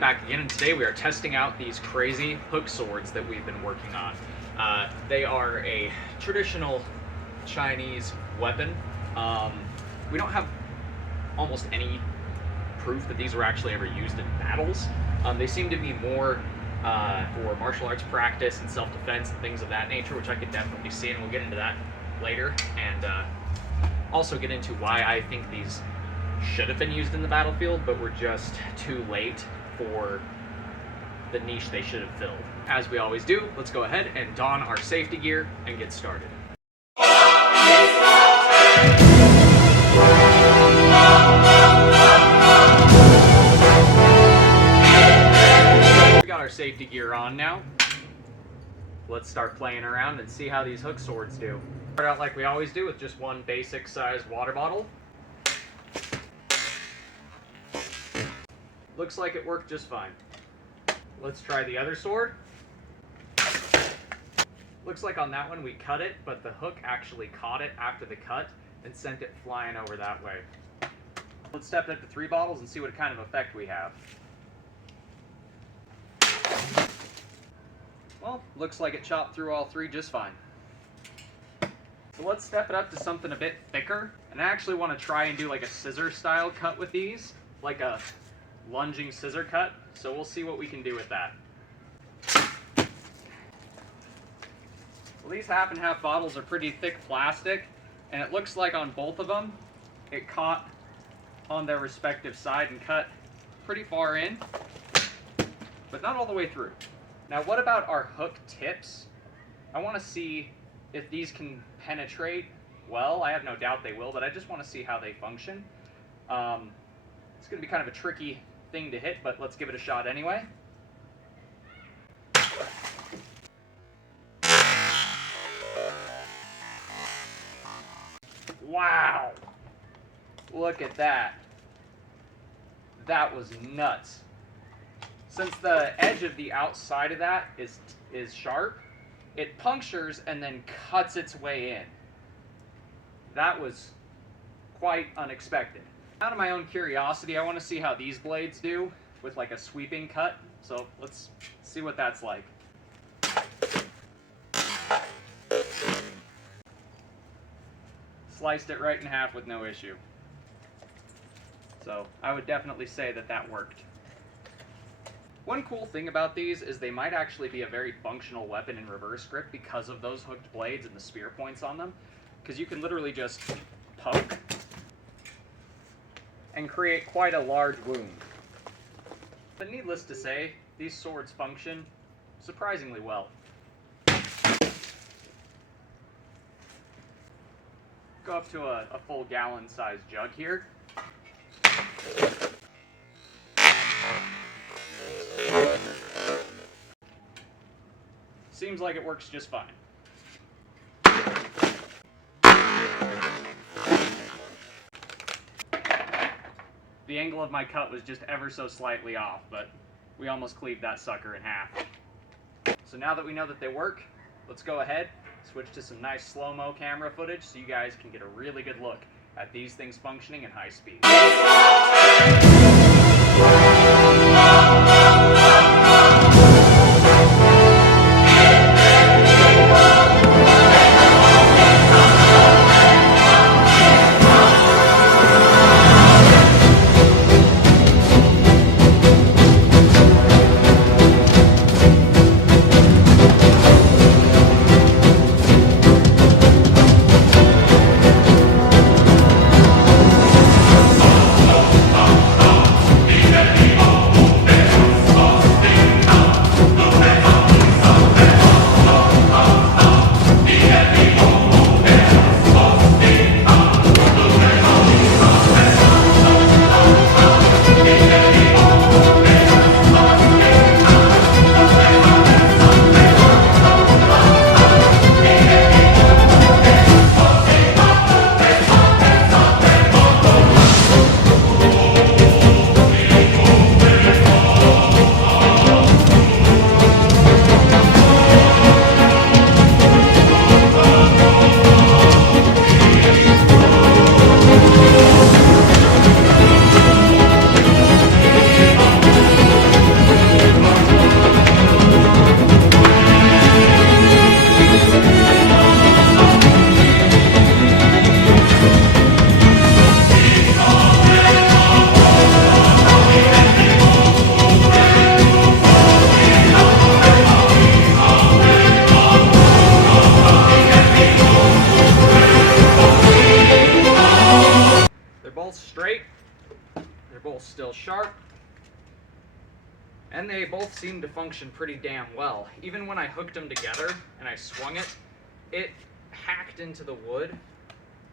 Back again, and today we are testing out these crazy hook swords that we've been working on. They are a traditional Chinese weapon. We don't have almost any proof that these were actually ever used in battles. They seem to be more for martial arts practice and self-defense and things of that nature, which I could definitely see, and we'll get into that later, and also get into why I think these should have been used in the battlefield, but were just too late for the niche they should have filled. As we always do, let's go ahead and don our safety gear and get started. We got our safety gear on now. Let's start playing around and see how these hook swords do. Start out like we always do with just one basic sized water bottle. Looks like it worked just fine. Let's try the other sword. Looks like on that one we cut it, but the hook actually caught it after the cut and sent it flying over that way. Let's step it up to 3 bottles and see what kind of effect we have. Well, looks like it chopped through all 3 just fine. So let's step it up to something a bit thicker, and I actually want to try and do like a scissor style cut with these, like a lunging scissor cut, so we'll see what we can do with that. Well, these half and half bottles are pretty thick plastic, and it looks like on both of them it caught on their respective side and cut pretty far in, but not all the way through. Now what about our hook tips? I want to see if these can penetrate well. I have no doubt they will, but I just want to see how they function. It's going to be kind of a tricky thing to hit, but let's give it a shot anyway. Wow! Look at that. That was nuts. Since the edge of the outside of that is sharp, it punctures and then cuts its way in. That was quite unexpected. Out of my own curiosity, I want to see how these blades do with like a sweeping cut. So let's see what that's like. Sliced it right in half with no issue. So I would definitely say that that worked. One cool thing about these is they might actually be a very functional weapon in reverse grip because of those hooked blades and the spear points on them. Because you can literally just poke and create quite a large wound. But needless to say, these swords function surprisingly well. Go up to a full gallon sized jug here. Seems like it works just fine. The angle of my cut was just ever so slightly off, but we almost cleaved that sucker in half. So now that we know that they work, let's go ahead, switch to some nice slow-mo camera footage so you guys can get a really good look at these things functioning in high speed. And they both seem to function pretty damn well. Even when I hooked them together and I swung it, it hacked into the wood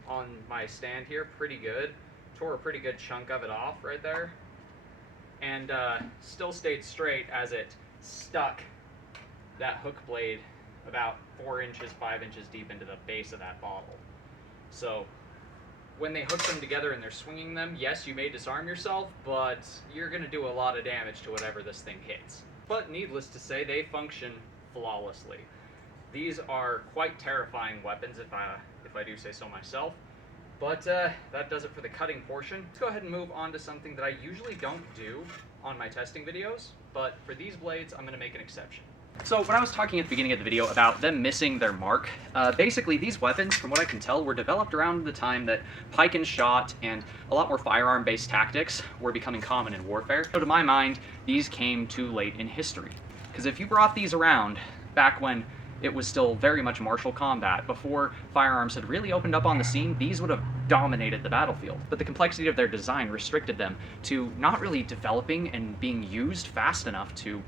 on my stand here pretty good. Tore a pretty good chunk of it off right there. And still stayed straight as it stuck that hook blade about 4 inches, 5 inches deep into the base of that bottle. So when they hook them together and they're swinging them, yes, you may disarm yourself, but you're going to do a lot of damage to whatever this thing hits. But needless to say, they function flawlessly. These are quite terrifying weapons, if I do say so myself. But that does it for the cutting portion. Let's go ahead and move on to something that I usually don't do on my testing videos, but for these blades, I'm going to make an exception. So when I was talking at the beginning of the video about them missing their mark, basically these weapons, from what I can tell, were developed around the time that pike and shot and a lot more firearm-based tactics were becoming common in warfare. So to my mind, these came too late in history. Because if you brought these around back when it was still very much martial combat, before firearms had really opened up on the scene, these would have dominated the battlefield. But the complexity of their design restricted them to not really developing and being used fast enough to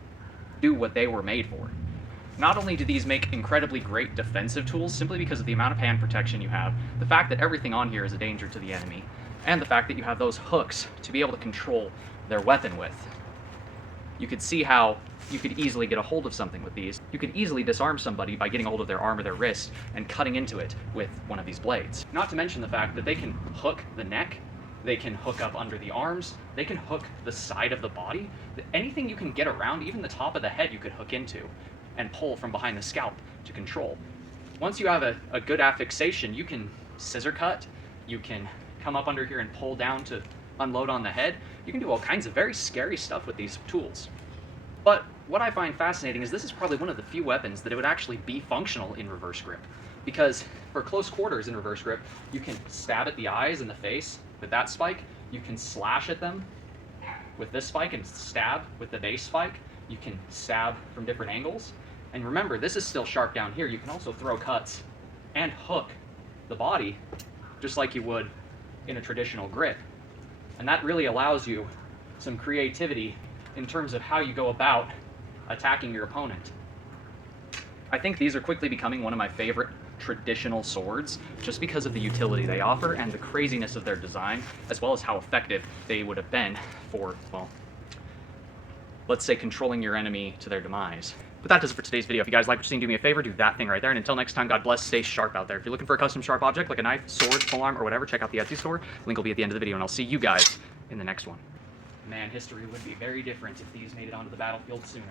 do what they were made for. Not only do these make incredibly great defensive tools simply because of the amount of hand protection you have, the fact that everything on here is a danger to the enemy, and the fact that you have those hooks to be able to control their weapon with. You could see how you could easily get a hold of something with these. You could easily disarm somebody by getting a hold of their arm or their wrist and cutting into it with one of these blades. Not to mention the fact that they can hook the neck, they can hook up under the arms, they can hook the side of the body. Anything you can get around, even the top of the head, you could hook into and pull from behind the scalp to control. Once you have a good affixation, you can scissor cut, you can come up under here and pull down to unload on the head. You can do all kinds of very scary stuff with these tools. But what I find fascinating is this is probably one of the few weapons that it would actually be functional in reverse grip. Because for close quarters in reverse grip, you can stab at the eyes and the face with that spike, you can slash at them with this spike and stab with the base spike, you can stab from different angles. And remember, this is still sharp down here. You can also throw cuts and hook the body just like you would in a traditional grip. And that really allows you some creativity in terms of how you go about attacking your opponent. I think these are quickly becoming one of my favorite traditional swords just because of the utility they offer and the craziness of their design, as well as how effective they would have been for, well, let's say controlling your enemy to their demise. But that does it for today's video. If you guys like what you're seeing, do me a favor, do that thing right there. And until next time, God bless, stay sharp out there. If you're looking for a custom sharp object like a knife, sword, polearm, or whatever, check out the Etsy store. Link will be at the end of the video, and I'll see you guys in the next one. Man, history would be very different if these made it onto the battlefield sooner.